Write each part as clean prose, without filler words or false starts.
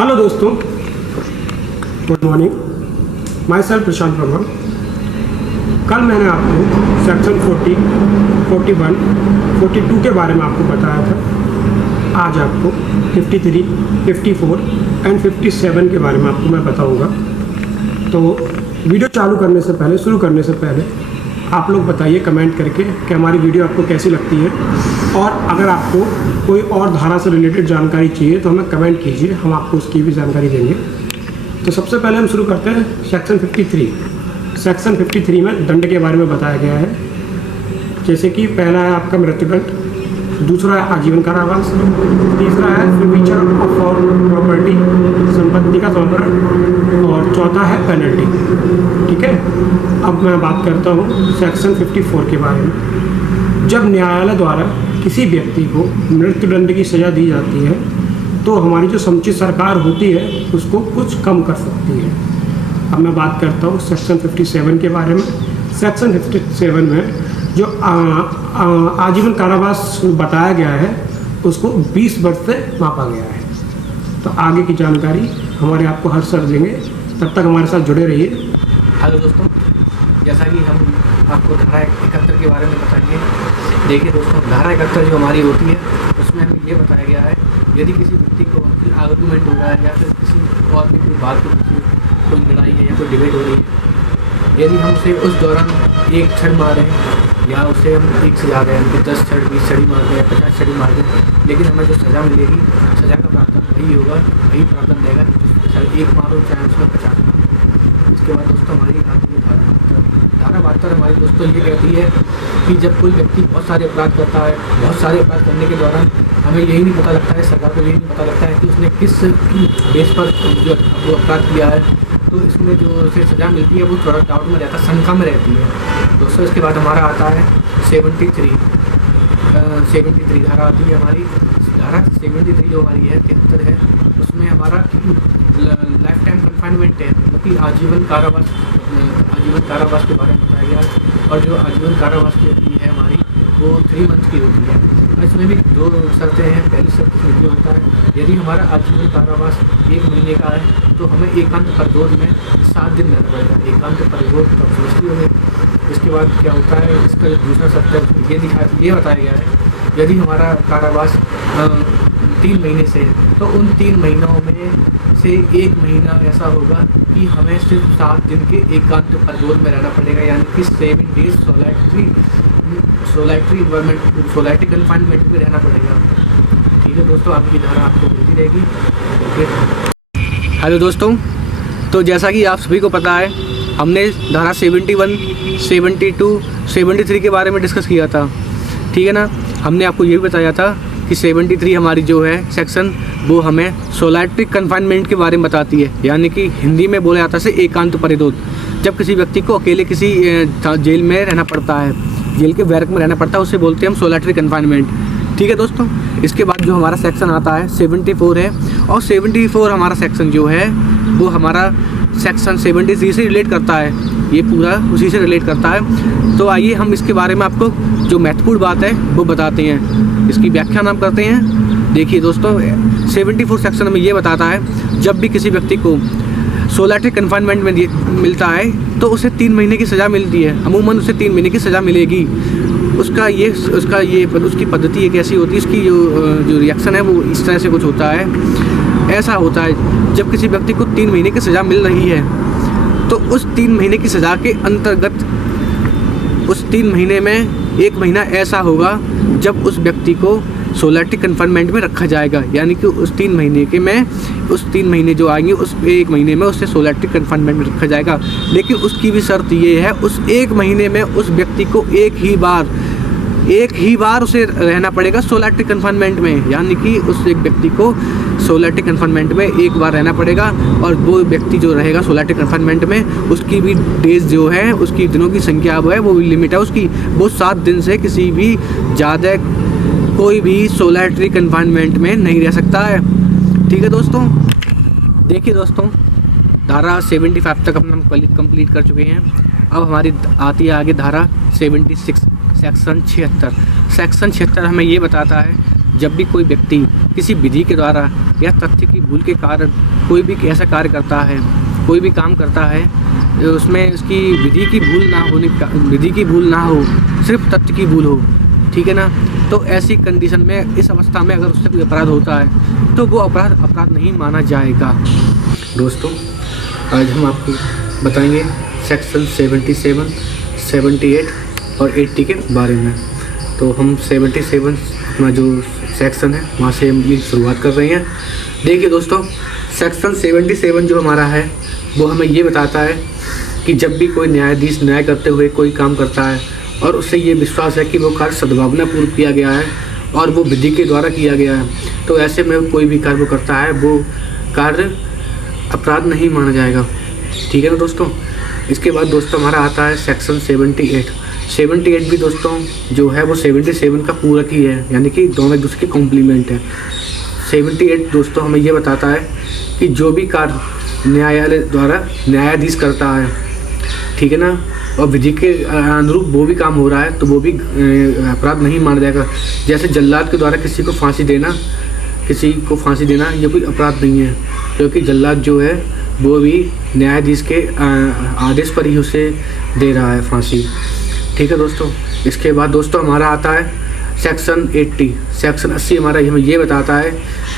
Hello दोस्तों, good morning. My self प्रशांत वर्मा। कल मैंने आपको सेक्शन 40, 41, 42 के बारे में आपको बताया था। आज आपको 53, 54 एंड 57 के बारे में आपको मैं बताऊंगा। तो वीडियो चालू करने से पहले, शुरू करने से पहले आप लोग बताइए कमेंट करके कि हमारी वीडियो आपको कैसी लगती है, और अगर आपको कोई और धारा से रिलेटेड जानकारी चाहिए तो हमें कमेंट कीजिए, हम आपको उसकी भी जानकारी देंगे। तो सबसे पहले हम शुरू करते हैं सेक्शन 53। सेक्शन 53 में दंड के बारे में बताया गया है। जैसे कि पहला है आपका मृत्युदंड, दूसरा है आजीवन कारावास, तीसरा है फीचर ऑफ प्रॉपर्टी, संपत्ति का समर्पण, और चौथा है पेनल्टी। ठीक है, अब मैं बात करता हूँ सेक्शन 54 के बारे में। जब न्यायालय द्वारा किसी व्यक्ति को मृत्युदंड की सज़ा दी जाती है तो हमारी जो समुचित सरकार होती है उसको कुछ कम कर सकती है। अब मैं बात करता हूँ सेक्शन 57 के बारे में। सेक्शन 57 में जो आजीवन कारावास बताया गया है उसको 20 वर्ष से मापा गया है। तो आगे की जानकारी हमारे आपको हर सर देंगे, तब तक हमारे साथ जुड़े रहिए। हेलो दोस्तों, जैसा कि हम आपको धारा 71 के बारे में बताएंगे। देखिए दोस्तों, धारा 71 जो हमारी होती है उसमें हमें ये बताया गया है, यदि किसी व्यक्ति को आर्गूमेंट हो रहा है या फिर किसी और भी कोई बात को कोई लड़ाई है या कोई डिबेट हो रही है, यदि हम उसे उस दौरान एक छड़ मारें या उसे हम एक सजा दें, हमको 10 छड़ 20 छड़ी मार दें या 50 छड़ी मार दें, लेकिन हमें जो सज़ा मिलेगी, सज़ा का प्रावधान वही होगा, वही प्रावधान देगा, चाहे एक मारो चाहे उसमें 50 मारो। इसके बाद दोस्तों हमारी आती है धारा 72। हमारी दोस्तों ये कहती है कि जब कोई व्यक्ति बहुत सारे अपराध करता है, बहुत सारे अपराध करने के दौरान हमें यही नहीं पता लगता है, सरकार को यही नहीं पता लगता है कि उसने किस बेस पर जो वो अपराध किया है, तो इसमें जो उसे सज़ा मिलती है वो थोड़ा डाउट में रहता है, शंका में रहती है दोस्तों। इसके बाद हमारा आता है 73 धारा आती है हमारी। धारा 73 जो हमारी है 73 है, उसमें हमारा लाइफ टाइम कन्फाइनमेंट है, मतलब कि आजीवन कारावास के बारे में बताया गया है। और जो आजीवन कारावास की है हमारी वो 3 मंथ की होती है। इसमें भी 2 शर्तें हैं। पहली शर्त ये होता है, यदि हमारा आजीवन कारावास 1 महीने का है तो हमें एकांत परिरोध में 7 दिन रहना पड़ेगा। एकांत परिरोध तब समझती होगी। इसके बाद क्या होता है, इसका जो दूसरा शर्त है ये बताया गया है, यदि हमारा कारावास 3 महीने से है तो उन 3 महीनों में से 1 महीना ऐसा होगा कि हमें सिर्फ 7 दिन के एकांत परिरोध में रहना पड़ेगा, यानी कि 7 डेज सोलाइटरी कन्फाइनमेंट में रहना पड़ेगा। ठीक है दोस्तों, आपकी धारा आपको मिलती रहेगी। ओके। हेलो दोस्तों, तो जैसा कि आप सभी को पता है, हमने धारा 71, 72, 73 के बारे में डिस्कस किया था। ठीक है ना, हमने आपको ये भी बताया था कि 73 हमारी जो है सेक्शन वो हमें सोलाइटरी कन्फाइनमेंट के बारे में बताती है, यानी कि हिंदी में बोला जाता है एकांत परिरोध। जब किसी व्यक्ति को अकेले किसी जेल में रहना पड़ता है, जेल के बैरक में रहना पड़ता है, उसे बोलते हैं हम सोलाइटरी कन्फाइनमेंट। ठीक है दोस्तों, इसके बाद जो हमारा सेक्शन आता है 74 है, और 74 हमारा सेक्शन जो है वो हमारा सेक्शन 73 से रिलेट करता है, ये पूरा उसी से रिलेट करता है। तो आइए हम इसके बारे में आपको जो महत्वपूर्ण बात है वो बताते हैं, इसकी व्याख्या हम करते हैं। देखिए दोस्तों, 74 सेक्शन में ये बताता है, जब भी किसी व्यक्ति को सोलाइटरी कन्फाइनमेंट में मिलता है तो उसे 3 महीने की सज़ा मिलती है। अमूमन उसे 3 महीने की सज़ा मिलेगी। उसकी पद्धति एक ऐसी होती है, इसकी जो रिएक्शन है वो इस तरह से कुछ होता है। ऐसा होता है, जब किसी व्यक्ति को 3 महीने की सज़ा मिल रही है तो उस 3 महीने की सज़ा के अंतर्गत उस 3 महीने में 1 महीना ऐसा होगा जब उस व्यक्ति को सोलाइटरी कन्फाइनमेंट में रखा जाएगा, यानी कि उस 3 महीने जो आएंगे उस 1 महीने में उससे सोलाइटरी कन्फाइनमेंट में रखा जाएगा। लेकिन उसकी भी शर्त ये है, उस 1 महीने में उस व्यक्ति को एक ही बार उसे रहना पड़ेगा सोलाइटरी कन्फाइनमेंट में, यानी कि उस एक व्यक्ति को सोलाइटरी कन्फाइनमेंट में एक बार रहना पड़ेगा। और वो व्यक्ति जो रहेगा सोलाइटरी कन्फाइनमेंट में, उसकी भी डेज जो है, उसकी दिनों की संख्या वो लिमिट है उसकी, वो 7 दिन से किसी भी ज़्यादा कोई भी सोलाइटरी कन्फाइनमेंट में नहीं रह सकता है। ठीक है दोस्तों, देखिए दोस्तों, धारा 75 तक हम कंप्लीट कर चुके हैं। अब हमारी आती है आगे धारा 76 सेक्शन 76। सेक्शन 76 हमें ये बताता है, जब भी कोई व्यक्ति किसी विधि के द्वारा या तथ्य की भूल के कारण कोई भी ऐसा कार्य करता है, कोई भी काम करता है, उसमें उसकी विधि की भूल ना हो, सिर्फ तथ्य की भूल हो, ठीक है ना। तो ऐसी कंडीशन में, इस अवस्था में अगर उससे कोई अपराध होता है तो वो अपराध नहीं माना जाएगा। दोस्तों, आज हम आपको बताएंगे सेक्शन 77, 78 और 80 के बारे में। तो हम 77 अपना जो सेक्शन है वहाँ से हम शुरुआत कर रहे हैं। देखिए दोस्तों, सेक्शन 77 जो हमारा है वो हमें ये बताता है कि जब भी कोई न्यायाधीश न्याय करते हुए कोई काम करता है और उससे ये विश्वास है कि वो कार्य सद्भावनापूर्ण किया गया है और वो विधि के द्वारा किया गया है, तो ऐसे में कोई भी कार्य वो करता है वो कार्य अपराध नहीं माना जाएगा, ठीक है ना दोस्तों। इसके बाद दोस्तों हमारा आता है सेक्शन 78 भी दोस्तों जो है वो 77 का पूरक ही है, यानी कि दोनों एक दूसरे के कॉम्प्लीमेंट है। 78 दोस्तों हमें ये बताता है कि जो भी कार्य न्यायालय द्वारा न्यायाधीश करता है, ठीक है ना, और विधि के अनुरूप वो भी काम हो रहा है तो वो भी अपराध नहीं माना जाएगा। जैसे जल्लाद के द्वारा किसी को फांसी देना ये कोई अपराध नहीं है, क्योंकि जल्लाद जो है वो भी न्यायाधीश के आदेश पर ही उसे दे रहा है फांसी, ठीक है दोस्तों। इसके बाद दोस्तों हमारा आता है सेक्शन 80 हमारा हमें ये बताता है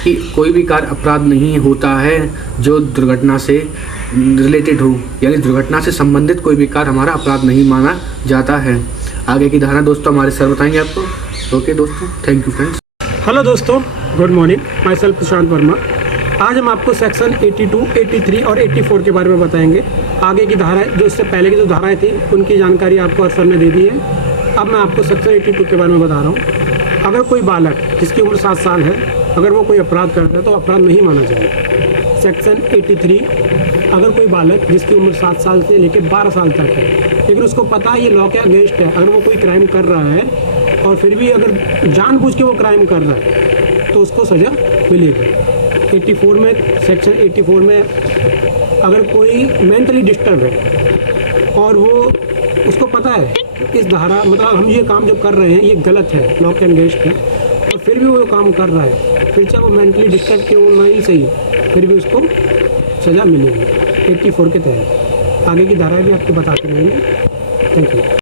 कि कोई भी कार्य अपराध नहीं होता है जो दुर्घटना से रिलेटेड हो, यानी दुर्घटना से संबंधित कोई भी कार्य हमारा अपराध नहीं माना जाता है। आगे की धारणा दोस्तों हमारे सर बताएंगे आपको। ओके दोस्तों, थैंक यू फ्रेंड्स। हेलो दोस्तों, गुड मॉर्निंग। माई सेल्फ प्रशांत वर्मा। आज हम आपको सेक्शन 82, 83 और 84 के बारे में बताएंगे। आगे की धाराएं, जो इससे पहले की जो धाराएं थी उनकी जानकारी आपको सर ने दे दी है। अब मैं आपको सेक्शन 82 के बारे में बता रहा हूँ। अगर कोई बालक जिसकी उम्र 7 साल है, अगर वो कोई अपराध करता है तो अपराध नहीं माना जाएगा। सेक्शन 83, अगर कोई बालक जिसकी उम्र 7 साल से लेकर 12 साल तक है, लेकिन उसको पता है ये लॉ के अगेंस्ट है, अगर वो कोई क्राइम कर रहा है और फिर भी अगर जानबूझ के वो क्राइम कर रहा है तो उसको सज़ा मिलेगी। 84 में, सेक्शन 84 में अगर कोई मेंटली डिस्टर्ब है और वो उसको पता है इस धारा, मतलब हम ये काम जो कर रहे हैं ये गलत है, लॉ के अगेंस्ट है, और फिर भी वो काम कर रहा है, फिर चाहे वो मेंटली डिस्टर्ब क्यों नहीं सही, फिर भी उसको सज़ा मिलेगी 84 के तहत। आगे की धाराएं भी आपको बताते रहेंगे। Thank you.